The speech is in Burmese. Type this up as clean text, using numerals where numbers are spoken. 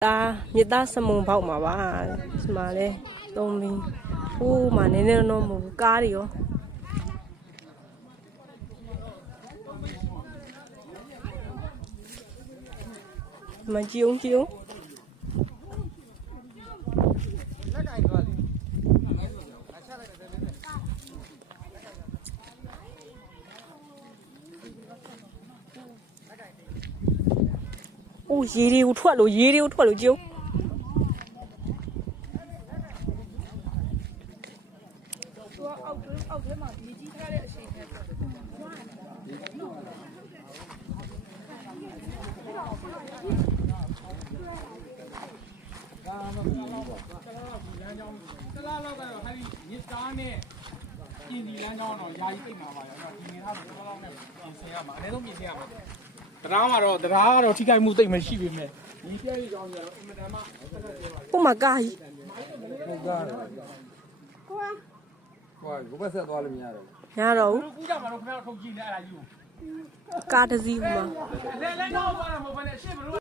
မြစ်သားစမုံပေါက်မှာပါဒီမှာလဲသုံးပြီးဟိုးမှာနည်းနည်းတော့မဟုတ်ဘူးကားတွေရောမကြည့်အောင်အိုးရေတွေကိုထွက်လို့ကြည့်အောက်ထဲမှာမြေကြီးထားတဲ့အချိန်နဲ့တလားလောက်ကတော့ဟာဒီမြစ်သားနဲ့ပြင်ဒီလမ်းကြောင်းတော့ယာယီပြိတ်မှာပါရောဒီနေသားဆိုတော့လောက်နဲ့ပြင်ဆင်ရမှာအနည်းဆုံးပြင်ဆင်ရမှာတရားကတော့ထိခိုက်မှုသိမ့်မရှိပြီမဲ့ဒီပြည့်ကြောင်းကျတော့အင်မတန်မှဟိုမှာကားကြီးဟုတ်ကားတယ်ကိုဘက်ဆက်သွားလို့မရတော့ဘူးရတော့ဘူးကူးကြမှာတော့ခင်ဗျားတို့ထုတ်ကြည့်နေအဲ့ဒါကြီးကိုကားတစ်စီးဟိုမှာလဲတော့သွားတာမဟုတ်ဘဲနဲ့ရှေ့ဘလို့